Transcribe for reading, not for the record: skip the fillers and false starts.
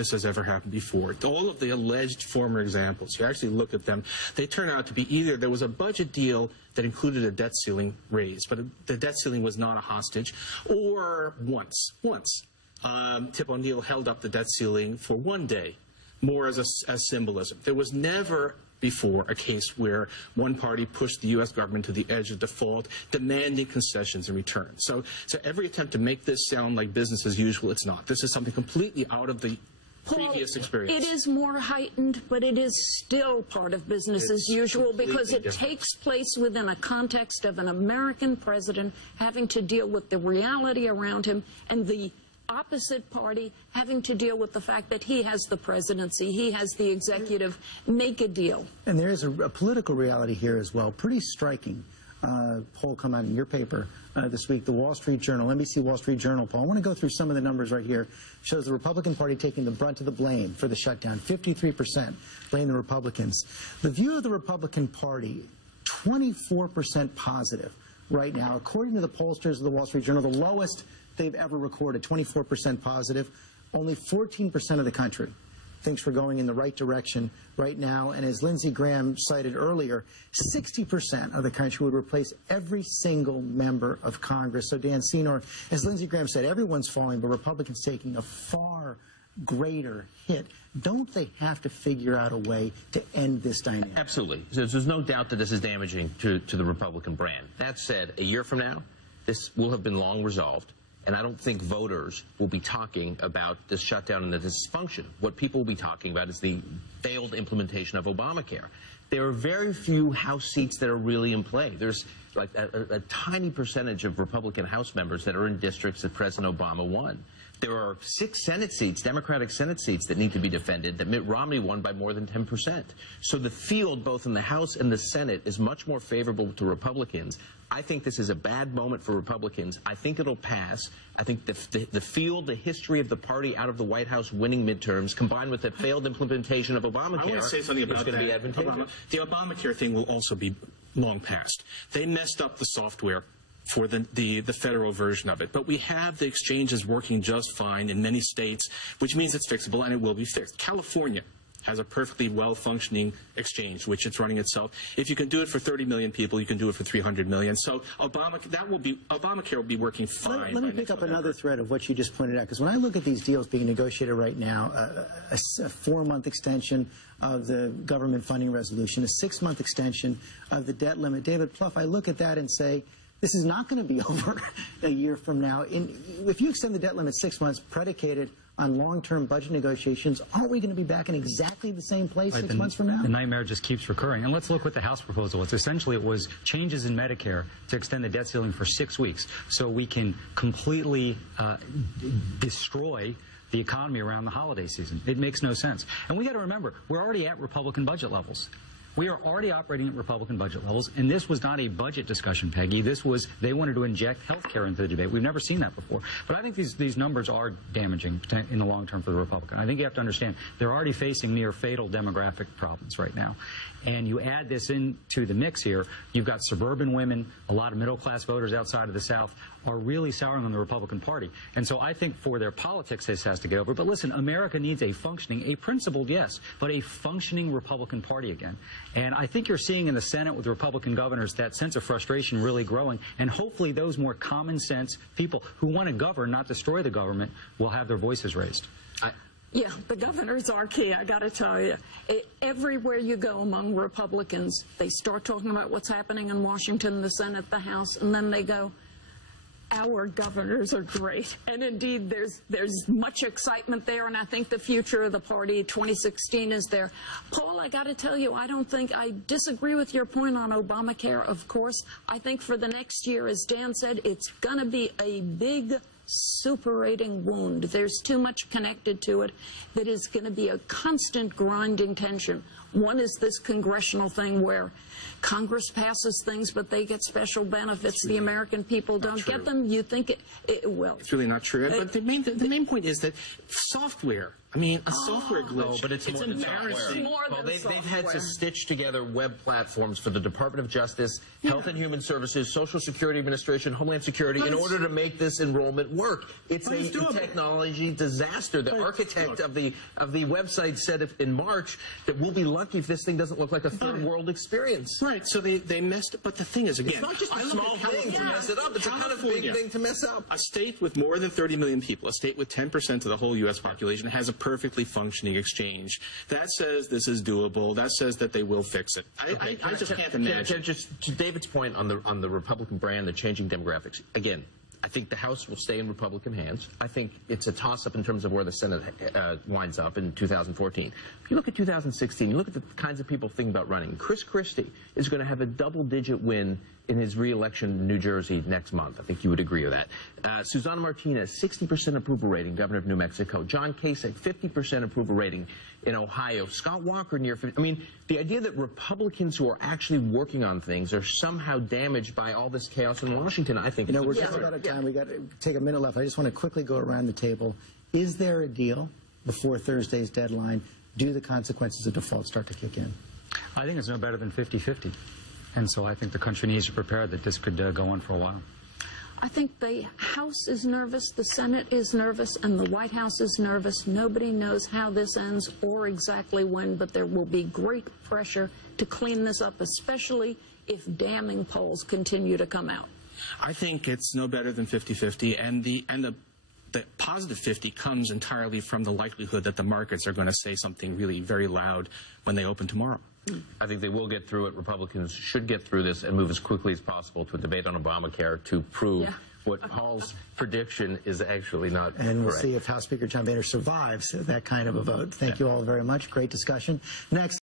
this has ever happened before. All of the alleged former examples, you actually look at them, they turn out to be either there was a budget deal that included a debt ceiling raise, but the debt ceiling was not a hostage, or once, Tip O'Neill held up the debt ceiling for one day, more as symbolism. There was never before a case where one party pushed the U.S. government to the edge of default, demanding concessions in return. So every attempt to make this sound like business as usual, it's not. This is something completely out of the previous experience. It is more heightened, but it is still part of business as usual because it takes place within a context of an American president having to deal with the reality around him and the opposite party having to deal with the fact that he has the presidency, he has the executive. Make a deal. And there is a political reality here as well, pretty striking. Poll come out in your paper this week, the Wall Street Journal, NBC Wall Street Journal poll. I want to go through some of the numbers right here. Shows the Republican Party taking the brunt of the blame for the shutdown. 53% blame the Republicans. The view of the Republican Party, 24% positive right now. According to the pollsters of the Wall Street Journal, the lowest they've ever recorded, 24% positive. Only 14% of the country thinks we're going in the right direction right now. And as Lindsey Graham cited earlier, 60% of the country would replace every single member of Congress. So, Dan Senor, as Lindsey Graham said, everyone's falling, but Republicans taking a far greater hit. Don't they have to figure out a way to end this dynamic? Absolutely. There's no doubt that this is damaging to the Republican brand. That said, a year from now, this will have been long resolved. And I don't think voters will be talking about this shutdown and the dysfunction. What people will be talking about is the failed implementation of Obamacare. There are very few House seats that are really in play. There's like a tiny percentage of Republican House members that are in districts that President Obama won. There are 6 Senate seats, Democratic Senate seats, that need to be defended that Mitt Romney won by more than 10%. So the field, both in the House and the Senate, is much more favorable to Republicans. I think this is a bad moment for Republicans. I think it'll pass. I think the field, the history of the party out of the White House winning midterms, combined with the failed implementation of Obamacare, I want to say something about is going to be advantageous. The Obamacare thing will also be long past. They messed up the software for the federal version of it. But we have the exchanges working just fine in many states, which means it's fixable and it will be fixed. California has a perfectly well-functioning exchange, which it's running itself. If you can do it for 30 million people, you can do it for 300 million. So Obamacare will be working fine. Let me pick up another thread of what you just pointed out, because when I look at these deals being negotiated right now, a 4-month extension of the government funding resolution, a 6-month extension of the debt limit, David Plouffe, I look at that and say, this is not going to be over a year from now. If you extend the debt limit 6 months predicated on long-term budget negotiations, aren't we going to be back in exactly the same place 6 months from now? The nightmare just keeps recurring. And let's look at the House proposal. It's essentially, it was changes in Medicare to extend the debt ceiling for 6 weeks so we can completely destroy the economy around the holiday season. It makes no sense. And we got to remember, we're already at Republican budget levels. We are already operating at Republican budget levels, and this was not a budget discussion, Peggy. This was, they wanted to inject health care into the debate. We've never seen that before. But I think these numbers are damaging in the long term for the Republican. I think you have to understand they're already facing near fatal demographic problems right now. And you add this into the mix here, you've got suburban women, a lot of middle-class voters outside of the South are really souring on the Republican Party. And so I think for their politics, this has to get over. But listen, America needs a functioning, a principled, yes, but a functioning Republican Party again. And I think you're seeing in the Senate with Republican governors that sense of frustration really growing. And hopefully those more common sense people who want to govern, not destroy the government, will have their voices raised. Yeah, the governors are key, I got to tell you. Everywhere you go among Republicans, they start talking about what's happening in Washington, the Senate, the House, and then they go, our governors are great. And indeed, there's much excitement there, and I think the future of the party, 2016, is there. Paul, I got to tell you, I disagree with your point on Obamacare, of course. I think for the next year, as Dan said, it's going to be a big suppurating wound. There's too much connected to it that is going to be a constant grinding tension. One is this congressional thing where Congress passes things, but they get special benefits. The American people don't get them. You think it will. It's really not true. But the main point is that software I mean, a software glitch. Oh, but it's more than embarrassing. software. It's more than They've had to software. stitch together web platforms for the Department of Justice, Health and Human Services, Social Security Administration, Homeland Security, in order to make this enrollment work. It's a technology disaster. The architect of the website said in March that we'll be lucky if this thing doesn't look like a third world experience. Right, so they messed up. But the thing is, again, It's not just a I look small at thing to California. mess it up. It's a kind of big thing to mess up. A state with more than 30 million people, a state with 10% of the whole U.S. population, has a perfectly functioning exchange. That says this is doable. That says that they will fix it. I just can't imagine. Just to David's point on the Republican brand, the changing demographics. Again, I think the House will stay in Republican hands. I think it's a toss-up in terms of where the Senate winds up in 2014. If you look at 2016, you look at the kinds of people thinking about running. Chris Christie is going to have a double-digit win in his re-election in New Jersey next month. I think you would agree with that. Susana Martinez, 60% approval rating, governor of New Mexico. John Kasich, 50% approval rating in Ohio. Scott Walker, near 50. I mean, the idea that Republicans who are actually working on things are somehow damaged by all this chaos in Washington, I think. We're just out of time. We got to take a minute left. I just want to quickly go around the table. Is there a deal before Thursday's deadline? Do the consequences of default start to kick in? I think it's no better than 50-50. And so I think the country needs to prepare that this could go on for a while. I think the House is nervous, the Senate is nervous, and the White House is nervous. Nobody knows how this ends or exactly when, but there will be great pressure to clean this up, especially if damning polls continue to come out. I think it's no better than 50-50, and the positive 50 comes entirely from the likelihood that the markets are going to say something really very loud when they open tomorrow. I think they will get through it. Republicans should get through this and move as quickly as possible to a debate on Obamacare to prove what Paul's prediction is actually not And we'll correct. see if House Speaker John Boehner survives that kind of a vote. Thank you all very much. Great discussion. Next.